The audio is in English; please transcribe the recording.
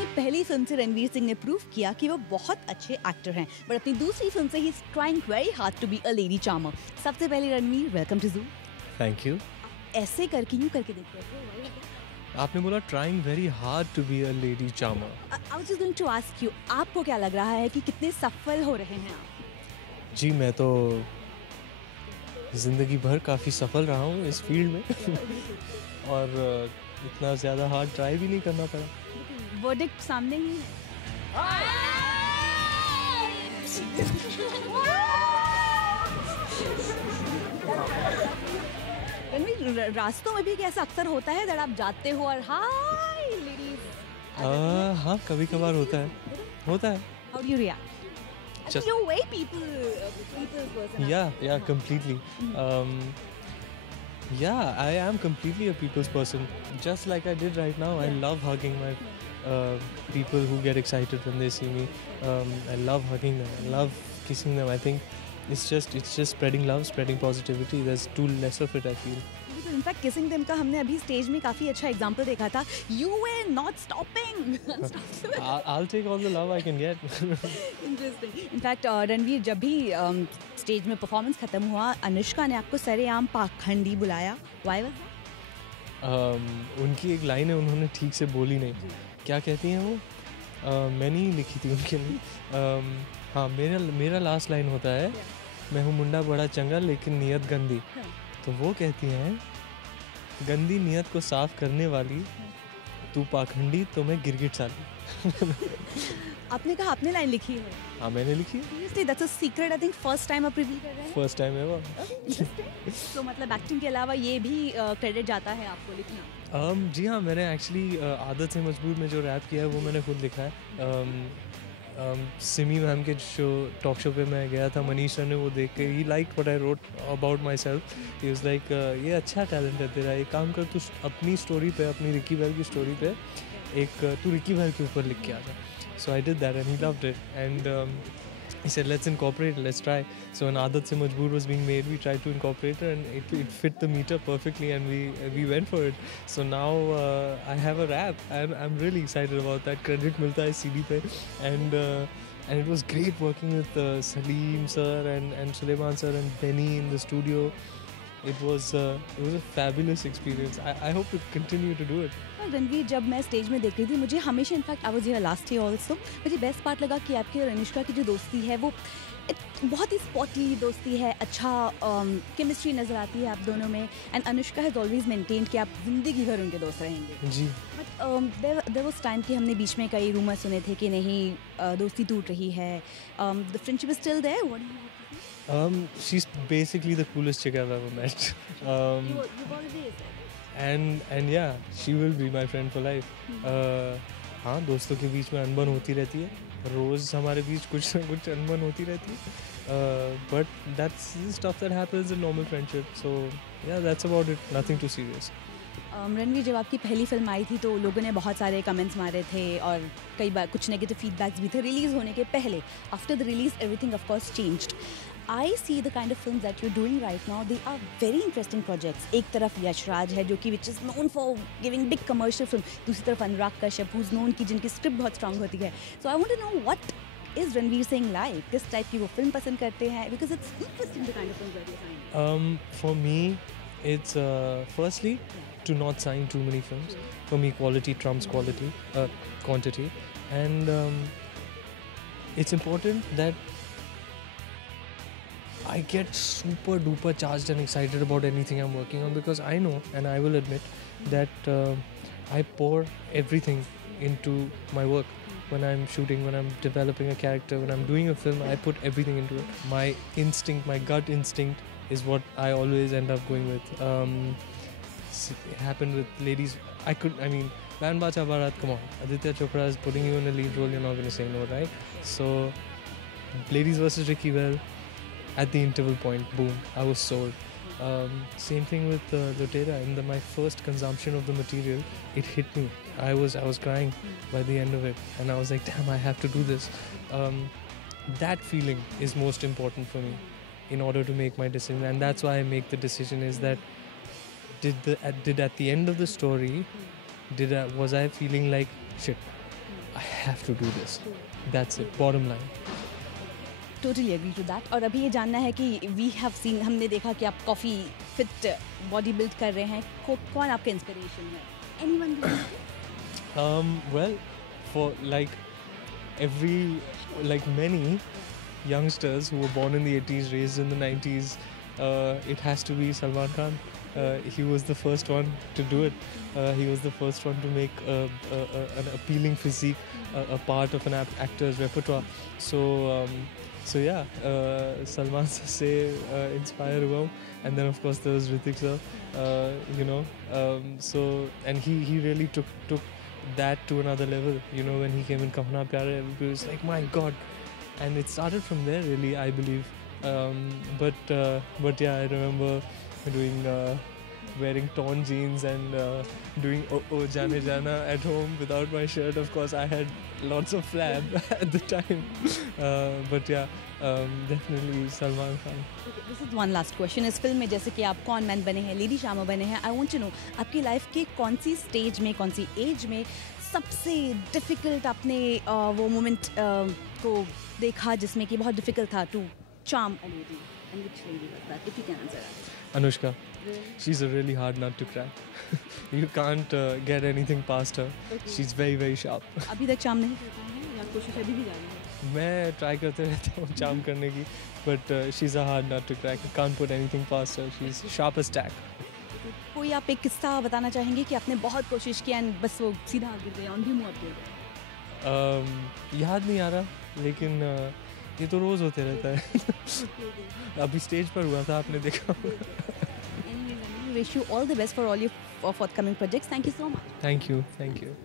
अपनी पहली फिल्म से रणवीर सिंह ने प्रूव किया कि वो बहुत अच्छे एक्टर हैं, बट अपनी दूसरी फिल्म से ही is trying very hard to be a lady charmer. सबसे पहले Ranveer, welcome to zoo. Thank you. ऐसे करके यूं करके देखते आपने बोला trying very hard to be a lady charmer. I was just going to ask you, आपको क्या लग रहा है कि कितने सफल हो रहे हैं आप? जी मैं तो ज़िंदगी भर काफ़ी सफल रहा हूँ इस फील्ड में और इतना ज़्यादा हार्ड ट्राई भी नहीं करना पड़ा। वर्डिक्ट सामने ही है। रणवीर, रास्तों में भी कैसा अक्सर होता है दैट आप जाते हो और हाय लेडीज? हाँ कभी कभार होता है। How do you react? Just- Your way people's person. Yeah, completely. Yeah, I am completely a people's person. Just like I did right now. I love hugging my people who get excited when they see me. I love hugging them. I love kissing them. I think it's just spreading love, spreading positivity. There's too less of it, I feel. In fact kissing them का हमने अभी stage में काफी अच्छा example देखा था। You were not stopping. I'll take all the love I can get. Interesting. In fact Ranveer, जब भी स्टेज में परफॉर्मेंस खत्म हुआ, अनुष्का ने आपको सरेआम पाखंडी बुलाया। Why was that? उनकी एक लाइन है, उन्होंने ठीक से बोली नहीं। क्या कहती हैं वो? मैंने ही लिखी थी उनके लिए। हाँ, मेरा लास्ट लाइन होता है, मैं हूँ मुंडा बड़ा चंगा लेकिन नियत गंदी। तो वो कहती हैं, गंदी नियत को साफ करने वाली तू पाखंडी तो मैं गिरगिट साली। आपने कहा आपने लाइन लिखी है? हाँ मैंने लिखी है। Seriously, that's a secret. I think first time आप रिवील कर रहे हैं। First time ever. Interesting. तो मतलब एक्टिंग के अलावा ये भी क्रेडिट जाता है आपको लिखना? जी हाँ, मैंने एक्चुअली आदत से मजबूर में जो रैप किया है वो मैंने खुद लिखा है। सिमी मैम के टॉक शो पे मैं गया था, मनीष सर ने वो देख के ही like what I wrote about myself. He was like ये अच्छा टैलेंट है तेरा, एक काम कर, तू अपनी स्टोरी पे, अपनी रिकी वेल की स्टोरी पे एक तू रिकी वेल के ऊपर लिख के आ जा। So I did that and he loved it and he said let's incorporate it, let's try. So when Aadat Se Majboor was being made, we tried to incorporate it and it fit the meter perfectly and we went for it. So now I have a rap and I'm really excited about that. Credit milta hai CD pe and it was great working with Salim sir and Suleiman sir and Benny in the studio. It was a fabulous experience. I hope to continue to do it. Ranveer, जब मैं stage में देख रही थी, मुझे हमेशा in fact I was here last year also, मुझे best part लगा कि आपकी और अनुष्का की जो दोस्ती है वो बहुत ही स्पॉटली दोस्ती है। अच्छा केमिस्ट्री नज़र आती है आप दोनों में and Anushka has always maintained कि आप जिंदगी भर उनके दोस्त रहेंगे। जी। बट देयर वाज टाइम कि हमने बीच में कई रूमर सुने थे कि नहीं दोस्ती टूट रही है। The friendship is still there? What do you She's basically the coolest chick I've ever met. And yeah, she will be my friend for life. हाँ, दोस्तों के बीच में अनबन होती रहती है, रोज़ हमारे बीच कुछ ना कुछ अनबन होती रहती है, but that's the stuff that happens in normal friendship. So yeah, that's about it. Nothing too serious. Ranveer, जब आपकी पहली फिल्म आई थी तो लोगों ने बहुत सारे कमेंट्स मारे थे और कई बार कुछ नेगेटिव फीडबैक्स भी थे रिलीज़ होने के पहले। After the release everything of course changed. I see the kind of films that you're doing right now. They are very interesting projects. एक तरफ यश राज है जो कि which is known for giving big commercial film. दूसरी तरफ Anurag Kashyap who's known कि जिनकी script बहुत स्ट्रांग होती है. So I want to know what is Ranveer Singh like? किस टाइप की वो फिल्म पसंद करते हैं? Because it's interesting the kind of films that you're signing. For me, it's firstly to not sign too many films. For me, quality trumps quantity, and it's important that I get super duper charged and excited about anything I'm working on because I know and I will admit that I pour everything into my work. When I'm shooting, when I'm developing a character, when I'm doing a film, I put everything into it. My instinct, my gut instinct is what I always end up going with. It happened with ladies. Van Bacha Bharat, come on. Aditya Chopra is putting you in a lead role, you're not going to say no, right? So, ladies versus Ricky Well. At the interval point, boom, I was sold. Same thing with Lotera. In my first consumption of the material, it hit me. I was crying by the end of it, and I was like, damn, I have to do this. That feeling is most important for me in order to make my decision, and that's why I make the decision. Is that did at the end of the story, was I feeling like shit? I have to do this. That's it, bottom line. Totally agree to that. और अभी ये जानना है कि we have seen, हमने देखा कि आप काफ़ी फिट बॉडी बिल्ड कर रहे हैं. कौन आपका इंस्पिरेशन है? Anyone? Well, for like many youngsters who were born in the 80s, raised in the 90s, it has to be Salman Khan. He was the first one to do it. He was the first one to make an appealing physique a part of an actor's repertoire. So yeah, Salman se inspire hua hu. And then of course there was Hrithik sir, so and he really took that to another level. When he came in Kahna Pyare, everybody was like, my God. And it started from there really, I believe. But yeah, I remember doing wearing torn jeans and doing oh Jane Jana at home without my shirt. Of course I had lots of flab at the time, but yeah, definitely Salman Khan. Okay, this is one last question. इस film में जैसे कि आप कौन man बने हैं, lady शामा बने हैं, आई वांट टू नो आपकी लाइफ के कौन सी स्टेज में, कौन सी एज में सबसे डिफिकल्ट आपने वो मोमेंट को देखा जिसमें कि बहुत डिफिकल्ट था to charm a lady, and which lady was that, if you can answer that? Anushka. Really? She's a really hard nut to crack. You can't get anything past her. Okay. She's very very sharp. अभी तक charm नहीं कर पाए हैं या कोशिश अभी भी जारी है? मैं ट्राई करते रहता हूँ charm करने की, but she's a hard nut to crack. You can't put anything past her. She's sharp as tack. कोई आप एक किस्सा बताना चाहेंगे कि आपने बहुत कोशिश की एंड बस वो सीधा गिर गया, ऑन द मूव अप गिर गया? याद नहीं आ रहा, लेकिन ये तो रोज़ होते रहता है. अभी स्टेज पर हुआ था, आपने देखा. Anyways, I wish you all the best for all your forthcoming projects. Thank you so much. Thank you.